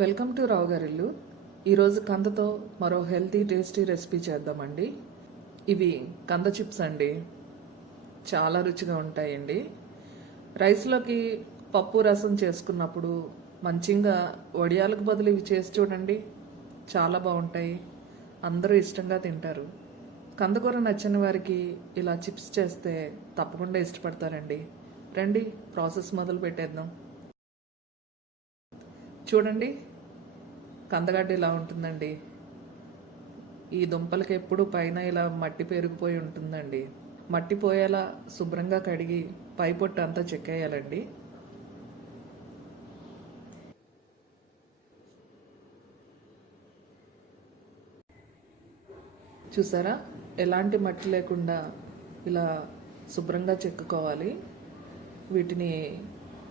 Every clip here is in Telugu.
వెల్కమ్ టు రావు గారిల్లు. ఈరోజు కందతో మరో హెల్తీ టేస్టీ రెసిపీ చేద్దామండి. ఇవి కంద చిప్స్ అండి. చాలా రుచిగా ఉంటాయండి. రైస్లోకి పప్పు రసం చేసుకున్నప్పుడు మంచిగా వడియాలకు బదులు ఇవి చేసి చూడండి, చాలా బాగుంటాయి. అందరూ ఇష్టంగా తింటారు. కందకూర నచ్చని వారికి ఇలా చిప్స్ చేస్తే తప్పకుండా ఇష్టపడతారండి. రండి, ప్రాసెస్ మొదలు పెట్టేద్దాం. చూడండి, కందగడ్డ ఇలా ఉంటుందండి. ఈ దుంపలకి ఎప్పుడు పైన ఇలా మట్టి పేరుకుపోయి ఉంటుందండి. మట్టి పోయేలా శుభ్రంగా కడిగి పై పొట్టు అంతా చెక్కేయాలండి. చూసారా, ఎలాంటి మట్టి లేకుండా ఇలా శుభ్రంగా చెక్కుకోవాలి. వీటిని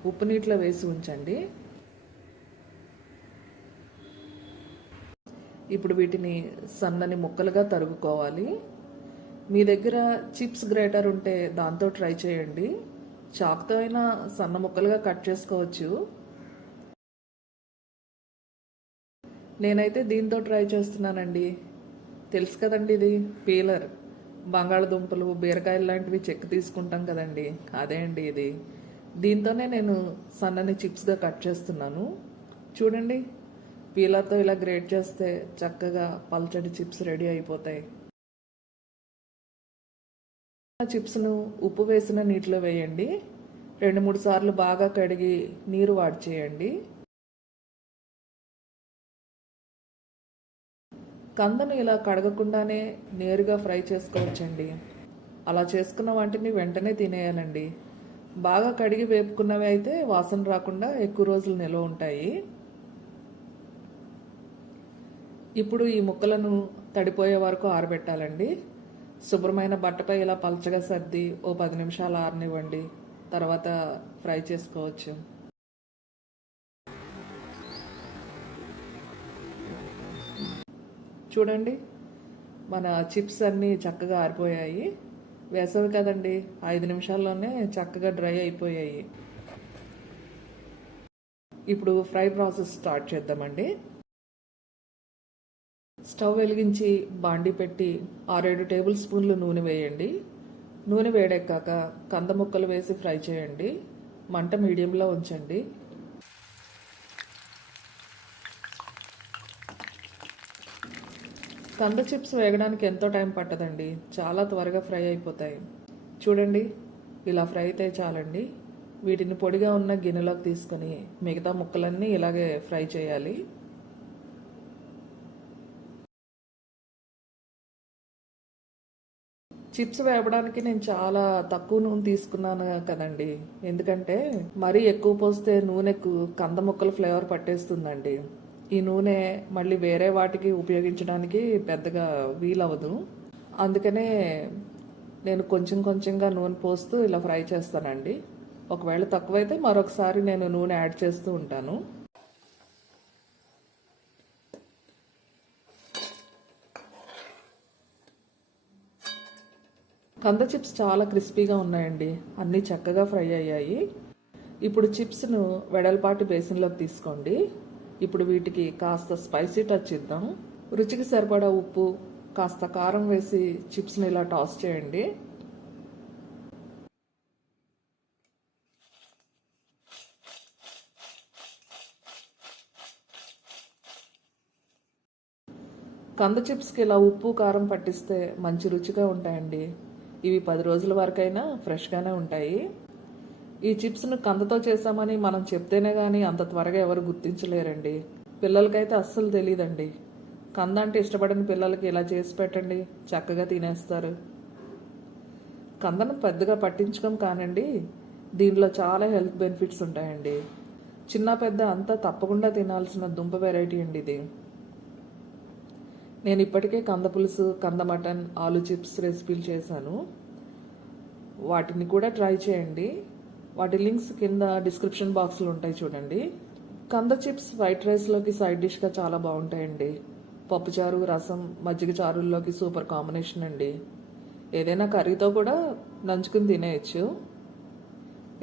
ఉప్పు నీటిలో వేసి ఉంచండి. ఇప్పుడు వీటిని సన్నని ముక్కలుగా తరుగుకోవాలి. మీ దగ్గర చిప్స్ గ్రేటర్ ఉంటే దాంతో ట్రై చేయండి. చాకుతో అయినా సన్న ముక్కలుగా కట్ చేసుకోవచ్చు. నేనైతే దీంతో ట్రై చేస్తున్నానండి. తెలుసు కదండి, ఇది పీలర్. బంగాళదుంపలు, బీరకాయలు లాంటివి చెక్కు తీసుకుంటాం కదండి, అదే అండి ఇది. దీంతోనే నేను సన్నని చిప్స్గా కట్ చేస్తున్నాను. చూడండి, పీలర్తో ఇలా గ్రేట్ చేస్తే చక్కగా పల్చటి చిప్స్ రెడీ అయిపోతాయి. చిప్స్ను ఉప్పు వేసిన నీటిలో వేయండి. 2-3 సార్లు బాగా కడిగి నీరు వాడి చేయండి. కందను ఇలా కడగకుండానే నేరుగా ఫ్రై చేసుకోవచ్చండి. అలా చేసుకున్న వాటిని వెంటనే తినేయాలండి. బాగా కడిగి వేపుకున్నవి అయితే వాసన రాకుండా ఎక్కువ రోజులు నిల్వ ఉంటాయి. ఇప్పుడు ఈ ముక్కలను తడిపోయే వరకు ఆరబెట్టాలండి. శుభ్రమైన బట్టపై ఇలా పలచగా సర్ది ఓ 10 నిమిషాలు ఆరనివ్వండి. తర్వాత ఫ్రై చేసుకోవచ్చు. చూడండి, మన చిప్స్ అన్నీ చక్కగా ఆరిపోయాయి. వేసవి కదండి, 5 నిమిషాల్లోనే చక్కగా డ్రై అయిపోయాయి. ఇప్పుడు ఫ్రై ప్రాసెస్ స్టార్ట్ చేద్దామండి. స్టవ్ వెలిగించి బాండి పెట్టి 6-7 టేబుల్ స్పూన్లు నూనె వేయండి. నూనె వేడెక్కాక కంద ముక్కలు వేసి ఫ్రై చేయండి. మంట మీడియంలో ఉంచండి. కంద చిప్స్ వేగడానికి ఎంతో టైం పట్టదండి, చాలా త్వరగా ఫ్రై అయిపోతాయి. చూడండి, ఇలా ఫ్రై అయితే చాలండి. వీటిని పొడిగా ఉన్న గిన్నెలోకి తీసుకొని మిగతా ముక్కలన్నీ ఇలాగే ఫ్రై చేయాలి. చిప్స్ వేపడానికి నేను చాలా తక్కువ నూనె తీసుకున్నాను కదండి. ఎందుకంటే మరీ ఎక్కువ పోస్తే నూనెకు కంద ముక్కల ఫ్లేవర్ పట్టేస్తుందండి. ఈ నూనె మళ్ళీ వేరే వాటికి ఉపయోగించడానికి పెద్దగా వీలవదు. అందుకనే నేను కొంచెం కొంచెంగా నూనె పోస్తూ ఇలా ఫ్రై చేస్తానండి. ఒకవేళ తక్కువైతే మరొకసారి నేను నూనె యాడ్ చేస్తూ ఉంటాను. కంద చిప్స్ చాలా క్రిస్పీగా ఉన్నాయండి. అన్నీ చక్కగా ఫ్రై అయ్యాయి. ఇప్పుడు చిప్స్ను వెడల్పాటి బేసిన్లోకి తీసుకోండి. ఇప్పుడు వీటికి కాస్త స్పైసీ టచ్ ఇద్దాం. రుచికి సరిపడా ఉప్పు, కాస్త కారం వేసి చిప్స్ని ఇలా టాస్ చేయండి. కంద చిప్స్కి ఇలా ఉప్పు కారం పట్టిస్తే మంచి రుచిగా ఉంటాయండి. ఇవి 10 రోజుల వరకైనా ఫ్రెష్గానే ఉంటాయి. ఈ చిప్స్ను కందతో చేసామని మనం చెప్తేనే కానీ అంత త్వరగా ఎవరు గుర్తించలేరండి. పిల్లలకైతే అస్సలు తెలియదండి. కంద అంటే ఇష్టపడని పిల్లలకి ఇలా చేసి పెట్టండి, చక్కగా తినేస్తారు. కందను పెద్దగా పట్టించుకోం కానండి, దీనిలో చాలా హెల్త్ బెనిఫిట్స్ ఉంటాయండి. చిన్న పెద్ద అంతా తప్పకుండా తినాల్సిన దుంప వెరైటీ అండి ఇది. నేను ఇప్పటికే కంద పులుసు, కంద మటన్, ఆలు చిప్స్ రెసిపీలు చేశాను. వాటిని కూడా ట్రై చేయండి. వాటి లింక్స్ కింద డిస్క్రిప్షన్ బాక్స్లో ఉంటాయి, చూడండి. కంద చిప్స్ వైట్ రైస్లోకి సైడ్ డిష్గా చాలా బాగుంటాయండి. పప్పుచారు, రసం, మజ్జిగ చారుల్లోకి సూపర్ కాంబినేషన్ అండి. ఏదైనా కర్రీతో కూడా నంచుకుని తినేయచ్చు.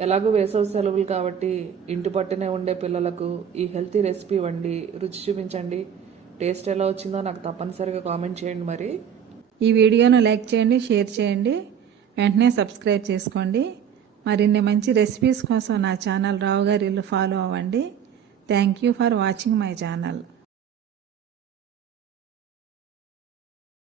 ఎలాగో వేసవి సెలవులు కాబట్టి ఇంటి పట్టునే ఉండే పిల్లలకు ఈ హెల్తీ రెసిపీ వండి రుచి చూపించండి. టేస్ట్ ఎలా వచ్చిందో నాకు తప్పనిసరిగా కామెంట్ చేయండి. మరి ఈ వీడియోను లైక్ చేయండి, షేర్ చేయండి, వెంటనే సబ్స్క్రైబ్ చేసుకోండి. మరిన్ని మంచి రెసిపీస్ కోసం నా ఛానల్ రావు గారి ఇల్లు ఫాలో అవ్వండి. Thank you for watching my channel.